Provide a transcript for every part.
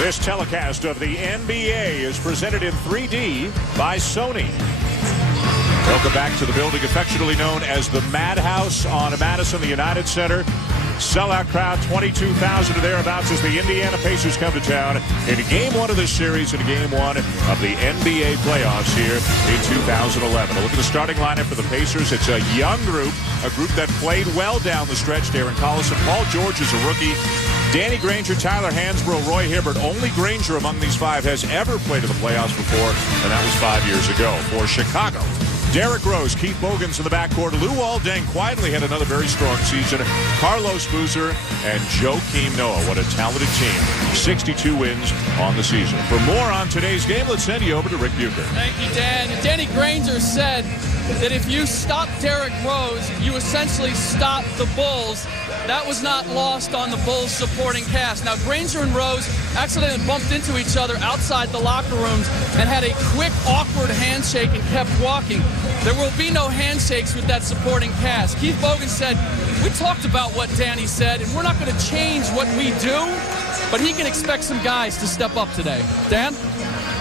This telecast of the NBA is presented in 3D by Sony. Welcome back to the building affectionately known as the Madhouse on Madison, the United Center. Sellout crowd, 22,000 or thereabouts as the Indiana Pacers come to town in Game 1 of this series and Game 1 of the NBA playoffs here in 2011. A look at the starting lineup for the Pacers. It's a young group, a group that played well down the stretch. Darren Collison, Paul George is a rookie. Danny Granger, Tyler Hansbrough, Roy Hibbert. Only Granger among these five has ever played in the playoffs before, and that was 5 years ago. For Chicago, Derrick Rose, Keith Bogans in the backcourt. Luol Deng quietly had another very strong season. Carlos Boozer and Joakim Noah. What a talented team. 62 wins on the season. For more on today's game, let's send you over to Rick Bucher. Thank you, Dan. Danny Granger said that if you stop Derrick Rose, you essentially stop the Bulls. That was not lost on the Bulls supporting cast. Now, Granger and Rose accidentally bumped into each other outside the locker rooms and had a quick, awkward handshake and kept walking. There will be no handshakes with that supporting cast. Keith Bogan said, we talked about what Danny said, and we're not going to change what we do, but he can expect some guys to step up today. Dan?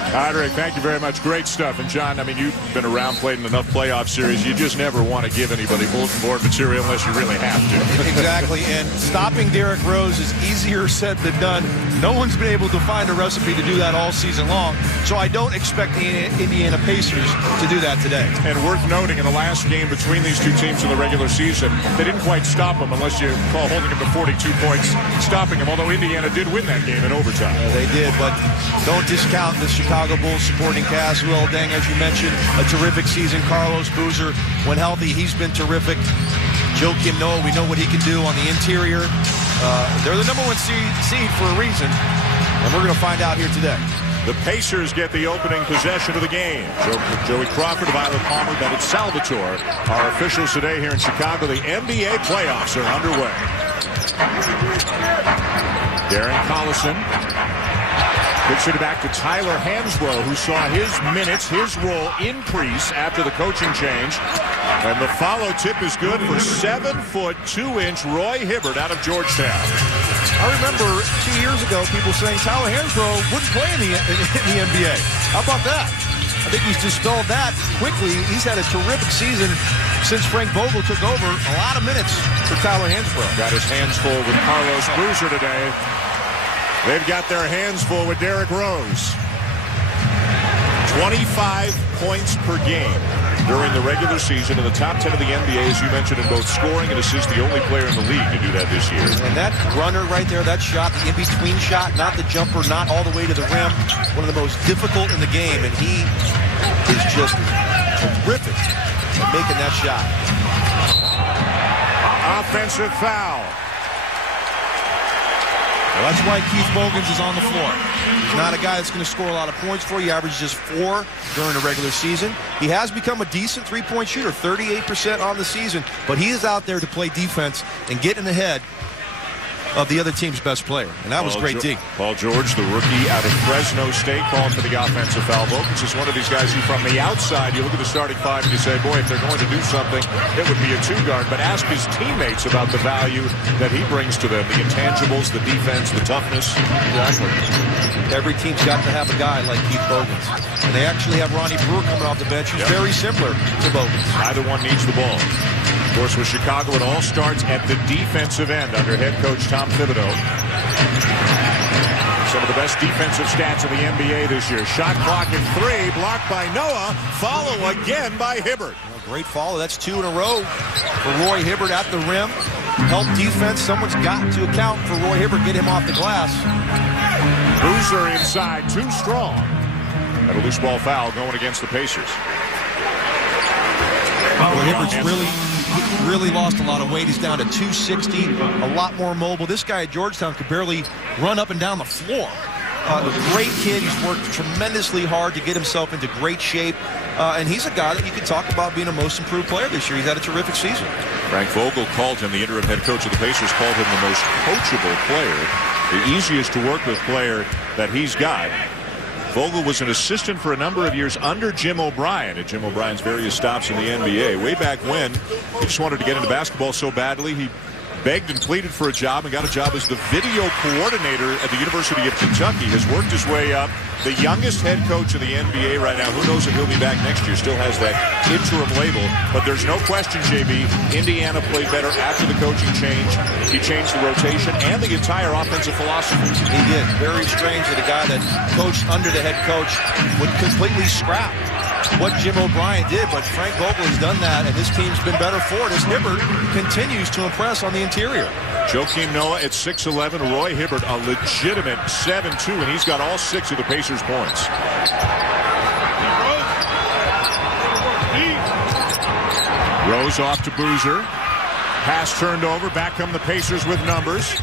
All right, Rick, thank you very much. Great stuff. And, John, I mean, you've been around, played in enough playoff series. You just never want to give anybody bulletin board material unless you really have to. Exactly. And stopping Derrick Rose is easier said than done. No one's been able to find a recipe to do that all season long. So I don't expect the Indiana Pacers to do that today. And worth noting, in the last game between these two teams in the regular season, they didn't quite stop them unless you call holding them to 42 points, stopping them, although Indiana did win that game in overtime. They did, but don't discount the Chicago Bulls supporting cast. Luol Deng, as you mentioned, a terrific season. Carlos Boozer, when healthy, he's been terrific. Joakim Noah, we know what he can do on the interior. They're the #1 seed for a reason, and we're going to find out here today. The Pacers get the opening possession of the game. Joey Crawford, Violet Palmer, Bennett Salvatore, our officials today here in Chicago. The NBA playoffs are underway. Darren Collison kicks it back to Tyler Hansbrough, who saw his minutes, his role increase after the coaching change. And the follow tip is good for 7'2" Roy Hibbert out of Georgetown. I remember 2 years ago people saying Tyler Hansbrough wouldn't play in the NBA. How about that? I think he's dispelled that quickly. He's had a terrific season since Frank Vogel took over. A lot of minutes for Tyler Hansbrough. Got his hands full with Carlos Boozer today. They've got their hands full with Derrick Rose. 25 points per game during the regular season in the top 10 of the NBA, as you mentioned, in both scoring and assists, the only player in the league to do that this year. And that runner right there, that shot, the in-between shot, not the jumper, not all the way to the rim, one of the most difficult in the game, and he is just terrific at making that shot. Offensive foul. Well, that's why Keith Bogans is on the floor. He's not a guy that's going to score a lot of points for you. He averages just 4 during the regular season. He has become a decent three-point shooter, 38% on the season, but he is out there to play defense and get in the head of the other team's best player, and that was great D. Paul George, the rookie out of Fresno State, called for the offensive foul. Bogans is one of these guys who, from the outside, you look at the starting five and you say, boy, if they're going to do something, it would be a two-guard. But ask his teammates about the value that he brings to them, the intangibles, the defense, the toughness. Exactly. Every team's got to have a guy like Keith Bogans. And they actually have Ronnie Brewer coming off the bench, who's very similar to Bogans. Neither one needs the ball. Of course, with Chicago, it all starts at the defensive end under head coach Tom Thibodeau. Some of the best defensive stats in the NBA this year. Shot clock in 3, blocked by Noah, follow again by Hibbert. Well, great follow. That's 2 in a row for Roy Hibbert at the rim. Help defense. Someone's got to account for Roy Hibbert, get him off the glass. Boozer inside, too strong. And a loose ball foul going against the Pacers. Roy Hibbert's really lost a lot of weight. He's down to 260, a lot more mobile. This guy at Georgetown could barely run up and down the floor. A great kid. He's worked tremendously hard to get himself into great shape. And he's a guy that you can talk about being a most improved player this year. He's had a terrific season. Frank Vogel called him, the interim head coach of the Pacers, called him the most coachable player, the easiest to work with player that he's got. Vogel was an assistant for a number of years under Jim O'Brien at Jim O'Brien's various stops in the NBA. Way back when, he just wanted to get into basketball so badly, he begged and pleaded for a job and got a job as the video coordinator at the University of Kentucky. Has worked his way up. The youngest head coach of the NBA right now. Who knows if he'll be back next year. Still has that interim label. But there's no question, JB, Indiana played better after the coaching change. He changed the rotation and the entire offensive philosophy. He did. Very strange that a guy that coached under the head coach would completely scrap what Jim O'Brien did, but Frank Vogel has done that, and this team's been better for it as Hibbert continues to impress on the interior. Joakim Noah at 6'11", Roy Hibbert a legitimate 7'2", and he's got all 6 of the Pacers' points. Rose off to Boozer. Pass turned over. Back come the Pacers with numbers.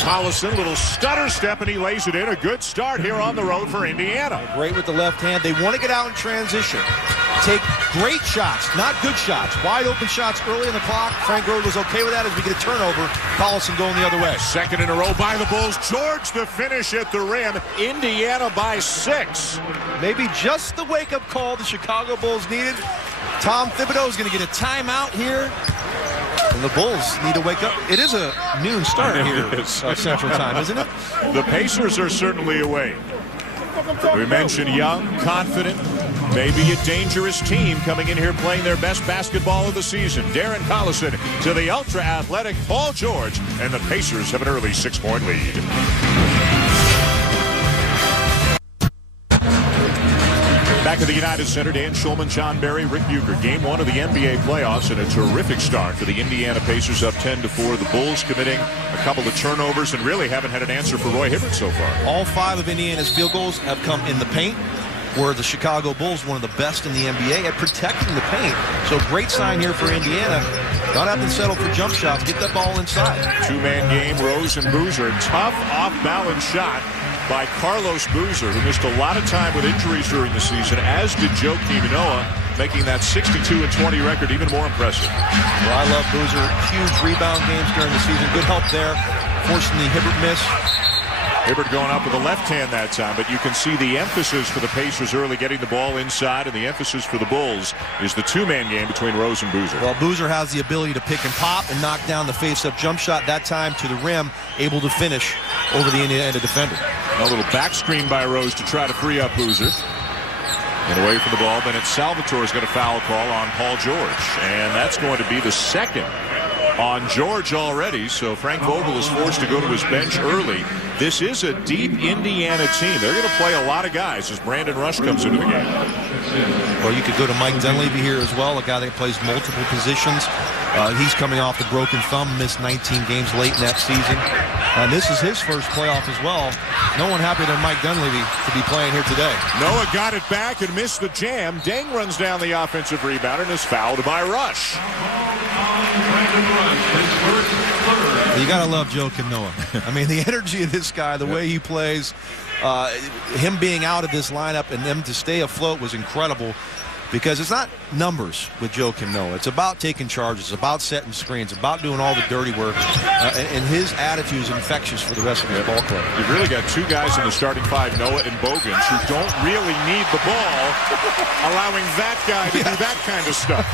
Collison, little stutter step, and he lays it in. A good start here on the road for Indiana. Great with the left hand. They want to get out in transition. Take great shots, not good shots. Wide open shots early in the clock. Frank Vogel was okay with that as we get a turnover. Collison going the other way. Second in a row by the Bulls. George the finish at the rim. Indiana by 6. Maybe just the wake-up call the Chicago Bulls needed. Tom Thibodeau is going to get a timeout here. And the Bulls need to wake up. It is a noon start here Central Time, isn't it? The Pacers are certainly away. We mentioned young, confident, maybe a dangerous team coming in here playing their best basketball of the season. Darren Collison to the ultra-athletic Paul George, and the Pacers have an early 6-point lead. Back at the United Center, Dan Shulman, John Barry, Rick Bucher. Game 1 of the NBA playoffs, and a terrific start for the Indiana Pacers, up 10-4. The Bulls committing a couple of turnovers and really haven't had an answer for Roy Hibbert so far. All 5 of Indiana's field goals have come in the paint, where the Chicago Bulls, one of the best in the NBA at protecting the paint. So great sign here for Indiana. Not have to settle for jump shots. Get that ball inside. Two-man game, Rose and Boozer. Tough off-balance shot by Carlos Boozer, who missed a lot of time with injuries during the season, as did Joakim Noah, making that 62-20 record even more impressive. Well, I love Boozer. Huge rebound games during the season. Good help there, forcing the Hibbert miss. Hibbert going up with the left hand that time, but you can see the emphasis for the Pacers early, getting the ball inside, and the emphasis for the Bulls is the two-man game between Rose and Boozer. Well, Boozer has the ability to pick and pop and knock down the face-up jump shot, that time to the rim, able to finish over the Indiana defender. A little back screen by Rose to try to free up Boozer. And away from the ball, Bennett Salvatore's got a foul call on Paul George, and that's going to be the second on George already, so Frank Vogel is forced to go to his bench early. This is a deep Indiana team. They're going to play a lot of guys as Brandon Rush comes into the game. Well, you could go to Mike Dunleavy here as well, a guy that plays multiple positions. He's coming off the broken thumb, missed 19 games late in that season. And this is his first playoff as well. No one happier than Mike Dunleavy to be playing here today. Noah got it back and missed the jam. Deng runs down the offensive rebound and is fouled by Rush. You got to love Joakim Noah. I mean, the energy of this guy, the way he plays, him being out of this lineup and them to stay afloat was incredible, because it's not numbers with Joakim Noah. It's about taking charges, about setting screens, about doing all the dirty work, and his attitude is infectious for the rest of his ball club. You've really got two guys in the starting 5, Noah and Bogans, who don't really need the ball, allowing that guy to do that kind of stuff.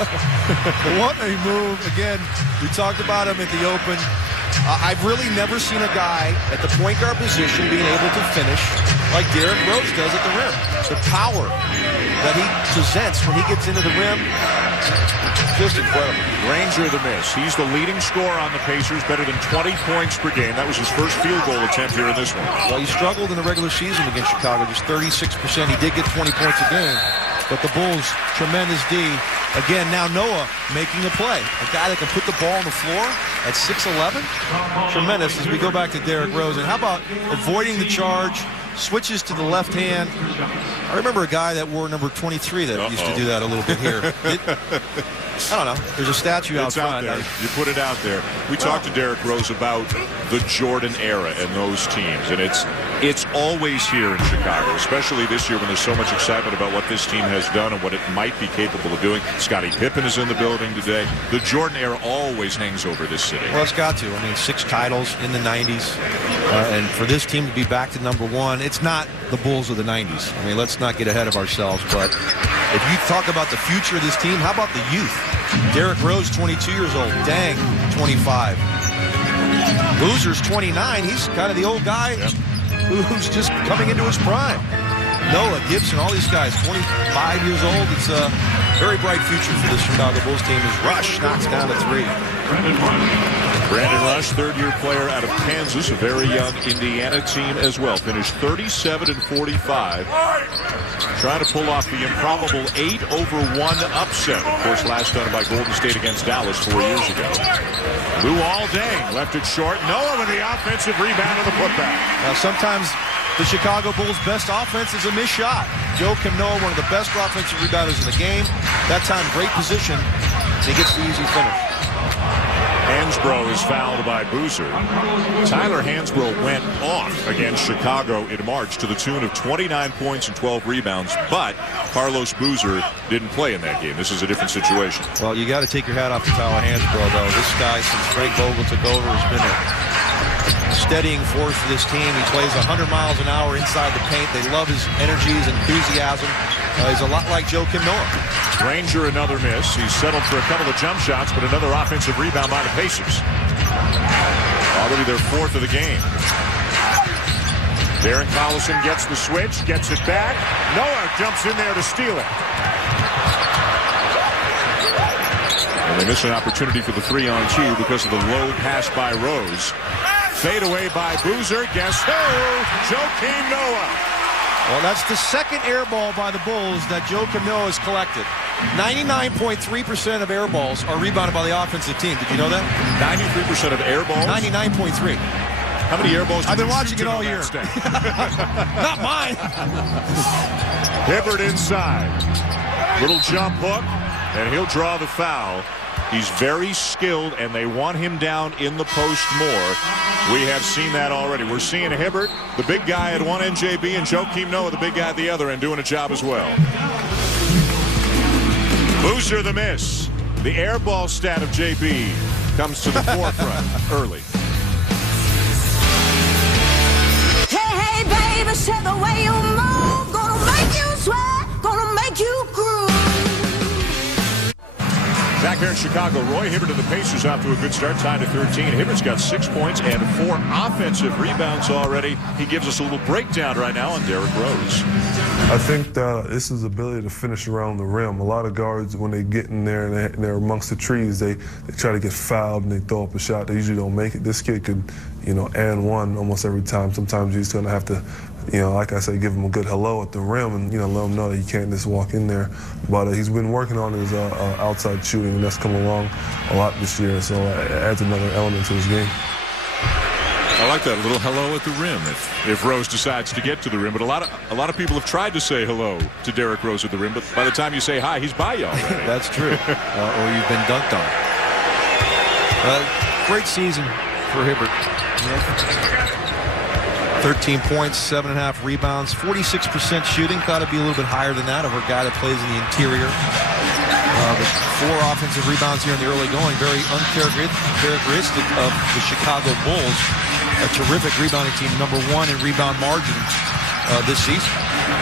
What a move. Again, we talked about him at the Open. I've really never seen a guy at the point guard position being able to finish like Derrick Rose does at the rim. The power that he presents when he gets into the rim, just incredible. Granger the miss. He's the leading scorer on the Pacers, better than 20 points per game. That was his first field goal attempt here in this one. Well, he struggled in the regular season against Chicago, just 36%. He did get 20 points a game. But the Bulls, tremendous D. Again, now Noah making a play. A guy that can put the ball on the floor at 6'11". Tremendous as we go back to Derrick Rose. And how about avoiding the charge, switches to the left hand. I remember a guy that wore number 23 that used to do that a little bit here. I don't know. There's a statue out front. Out there. You put it out there. We talked to Derrick Rose about the Jordan era and those teams, and it's always here in Chicago, especially this year when there's so much excitement about what this team has done and what it might be capable of doing. Scottie Pippen is in the building today. The Jordan era always hangs over this city. Well, it's got to. I mean, 6 titles in the 90s, and for this team to be back to #1, it's not the Bulls of the 90s. I mean, let's not get ahead of ourselves, but if you talk about the future of this team, how about the youth? Derrick Rose, 22 years old. Dang, 25. Boozer's 29. He's kind of the old guy who's just coming into his prime. Noah, Gibson, all these guys, 25 years old. It's a very bright future for this Chicago Bulls team as Rush knocks down a three. Brandon Rush, third-year player out of Kansas, a very young Indiana team as well. Finished 37-45. Trying to pull off the improbable 8-over-1 upset. Of course, last done by Golden State against Dallas 4 years ago. Lou Aldane left it short. Noah with the offensive rebound and the putback. Now, sometimes the Chicago Bulls' best offense is a missed shot. Joakim Noah, one of the best offensive rebounders in the game. That time, great position, and he gets the easy finish. Hansbrough is fouled by Boozer. Tyler Hansbrough went off against Chicago in March to the tune of 29 points and 12 rebounds, but Carlos Boozer didn't play in that game. This is a different situation. Well, you got to take your hat off to Tyler Hansbrough, though. This guy, since Frank Vogel took over, has been a steadying force for this team. He plays 100 miles an hour inside the paint. They love his energy, his enthusiasm. He's a lot like Joakim Noah. Ranger, another miss. He's settled for a couple of jump shots, but another offensive rebound by the Pacers. Already their fourth of the game. Darren Collison gets the switch, gets it back. Noah jumps in there to steal it. And they miss an opportunity for the 3-on-2 because of the low pass by Rose. Fade away by Boozer. Guess who? Joakim Noah. Well, that's the second air ball by the Bulls that Joakim Noah has collected. 99.3% of air balls are rebounded by the offensive team. Did you know that? 93% of air balls? 99.3. How many air balls did I've been you watching shoot it all year. Not mine. Hibbert inside. Little jump hook, and he'll draw the foul. He's very skilled, and they want him down in the post more. We have seen that already. We're seeing Hibbert, the big guy at one end, JB, and Joakim Noah, the big guy at the other end, doing a job as well. Boozer the miss. The air ball stat of JB comes to the forefront early. Hey, hey, baby, say the way you move. Gonna make you sweat, gonna make you groove. Back there in Chicago, Roy Hibbert of the Pacers off to a good start, tied at 13. Hibbert's got 6 points and 4 offensive rebounds already. He gives us a little breakdown right now on Derrick Rose. I think that it's his ability to finish around the rim. A lot of guards, when they get in there and they're amongst the trees, they try to get fouled and they throw up a shot. They usually don't make it. This kid could, and one almost every time. Sometimes he's going to have to, like I say, give him a good hello at the rim and, let him know that he can't just walk in there. But he's been working on his outside shooting, and that's come along a lot this year. So it adds another element to his game. I like that little hello at the rim if Rose decides to get to the rim. But a lot of people have tried to say hello to Derrick Rose at the rim, but by the time you say hi, he's by you already. That's true. Or you've been dunked on. Great season for Hibbert. 13 points, 7.5 rebounds, 46% shooting. Thought it'd be a little bit higher than that of a guy that plays in the interior. But 4 offensive rebounds here in the early going. Very uncharacteristic of the Chicago Bulls. A terrific rebounding team, number 1 in rebound margin this season.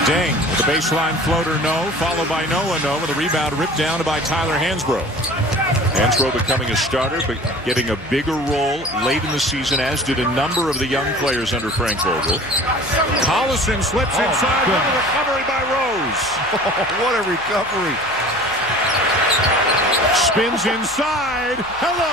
Deng with the baseline floater, no. Followed by Noah, no. With a rebound ripped down by Tyler Hansbrough. Hansbrough becoming a starter, but getting a bigger role late in the season, as did a number of the young players under Frank Vogel. Collison slips inside. What a recovery by Rose. What a recovery. Spins inside. Hello.